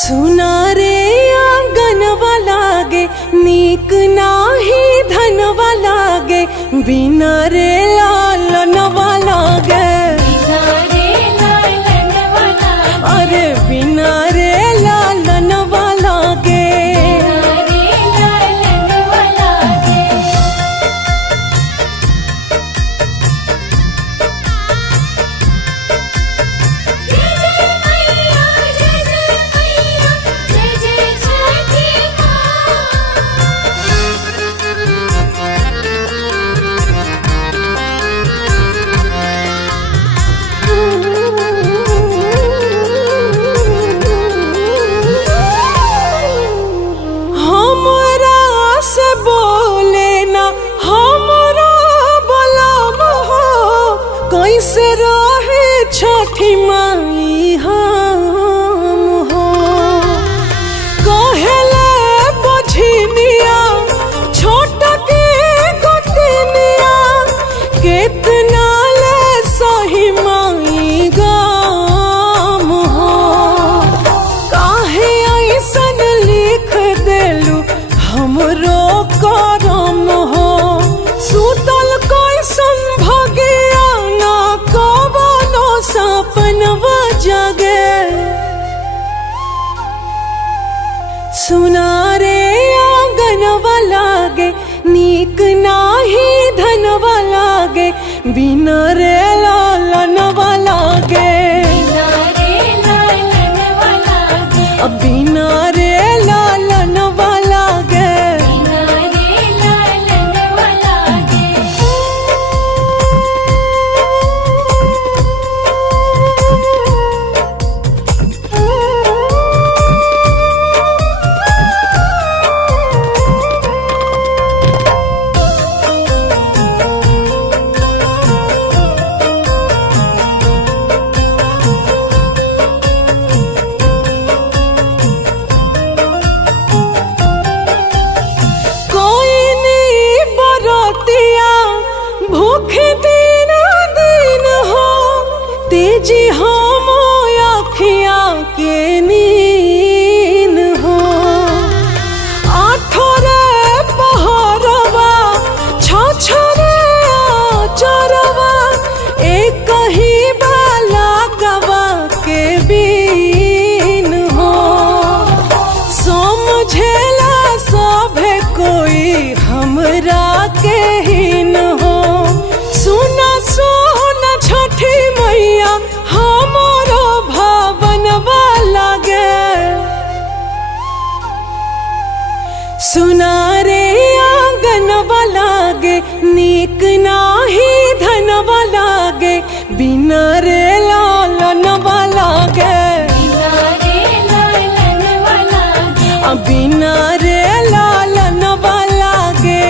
सुना रे आंगनवा लागे नीक नाही धनवा लागे बिना रे लालनवा लागे अरे बिना रे लालनवा लागे कैसे रहे छठी माई हम हो कहले बझनिया छोटा के गोतनिया कितना ले सही माई गाम हो काहे ऐसन लिख देलू हमरो करम हो सुतल कैसन भगिया सपनवा जागे सुना रे आंगनवा लागे नीक नाही धनवा लागे बिना रे लालनवा लागे बिना रे लालनवा लागे भूखे दिन दिन हो तेजी हम अखिया के नीन हो आठरे पहरवा छछरे चरवा एक ही बाला गवा के बीन हो समझेला सभे कोई हमरा के हीन हो सुना सोना छठी मैया हमारो भावनवा लागे सुना रे आंगनवा लागे नीक नाही धनवा लागे बिना रे लालनवा लागे बिना रे लालनवा लागे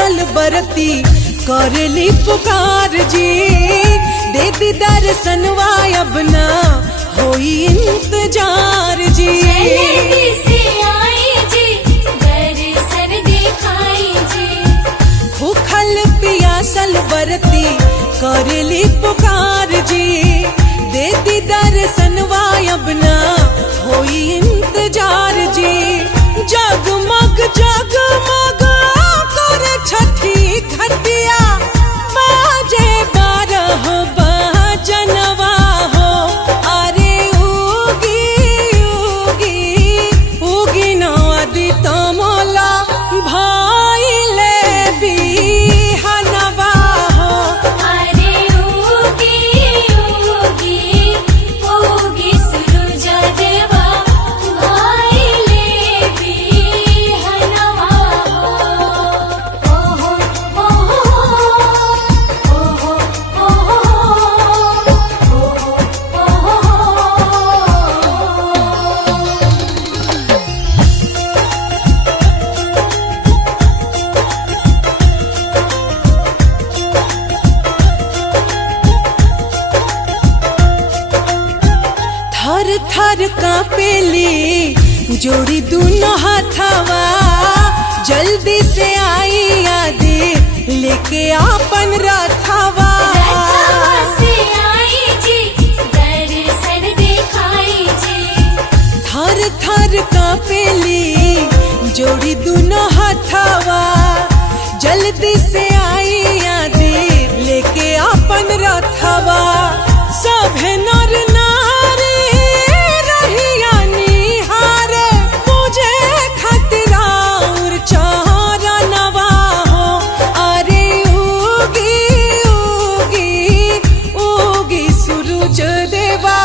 पियासल बरती करली पुकार जी, दे दी दर्शनवा अब ना होई इंतजार जी। भूखल पियासल बरती करली पुकार जी, दे दी दर्शनवा अब ना होई इंतजार जी। जगमग जगमग कर छठी घटिया, बाजे 12 बजनवा हो। अरे उगी उगी उगी नदी तमला भाइले बिहनवा हो। अरे उगी उगी उगी सूरज देवा भाइले बिहनवा हो। ओहो ओहो ओहो थर थर कांपेली जोड़ी दोनों हाथवा, जल्दी से आई यादी लेके आपन रथवा। रथवा से आई जी दर्शन दिखाई जी। थर थर कांपेली जोड़ी दोनों हाथवा, जल्दी से आई यादी लेके आपन रथवा। सभे नर नारी रहिया निहारे, पूजे खातिर और चरणवा हो। अरे उगी उगी उगी सूरज देवा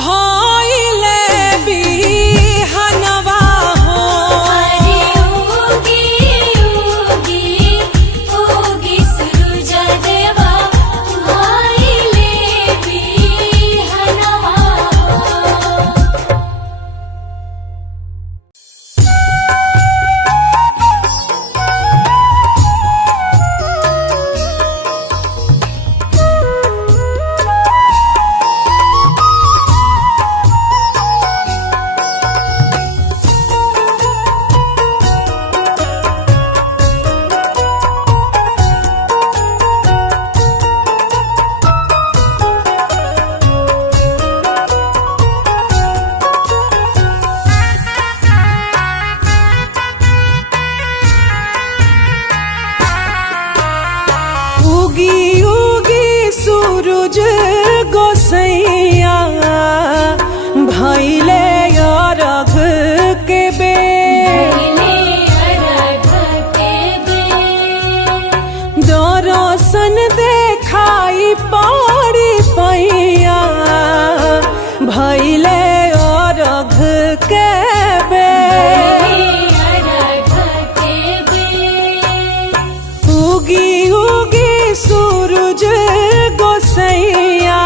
भाइले बिहनवा हो। अरे उगी उगी उगी सूरज देवा भाइले बिहनवा हो। उगी उगी सूरज गोसैया भइले अरघ के बेर। दर्शन देखाई पड़ी पैया भइले अरघ के बेर। उगी उगी सूरज गोसैया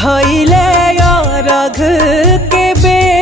भइले अरघ के बेर।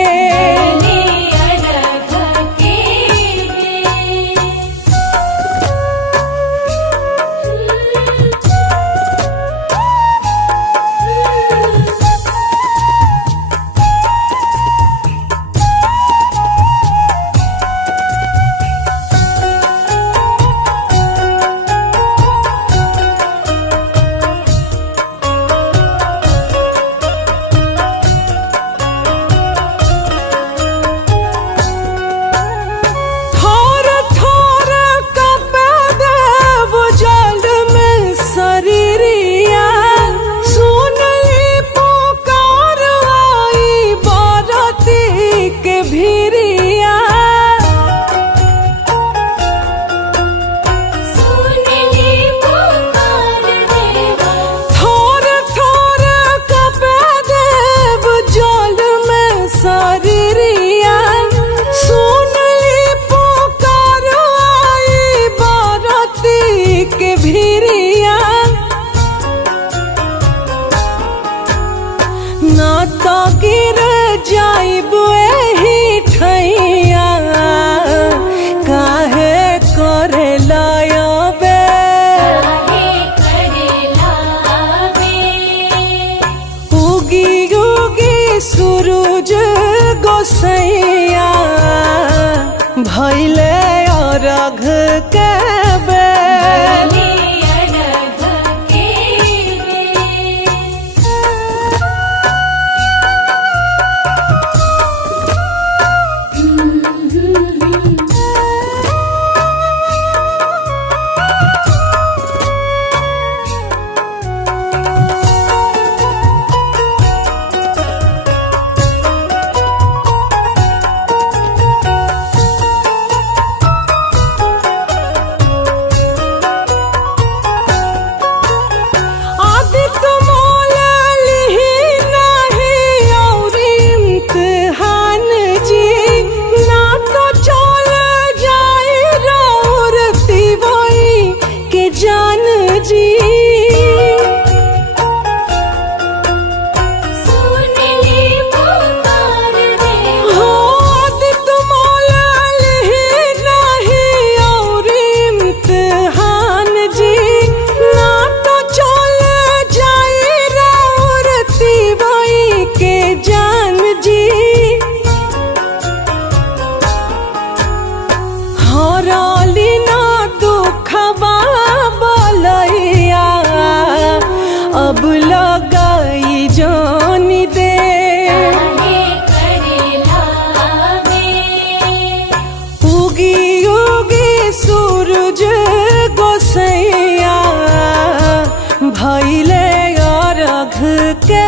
भैले अरघ के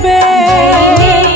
बेर।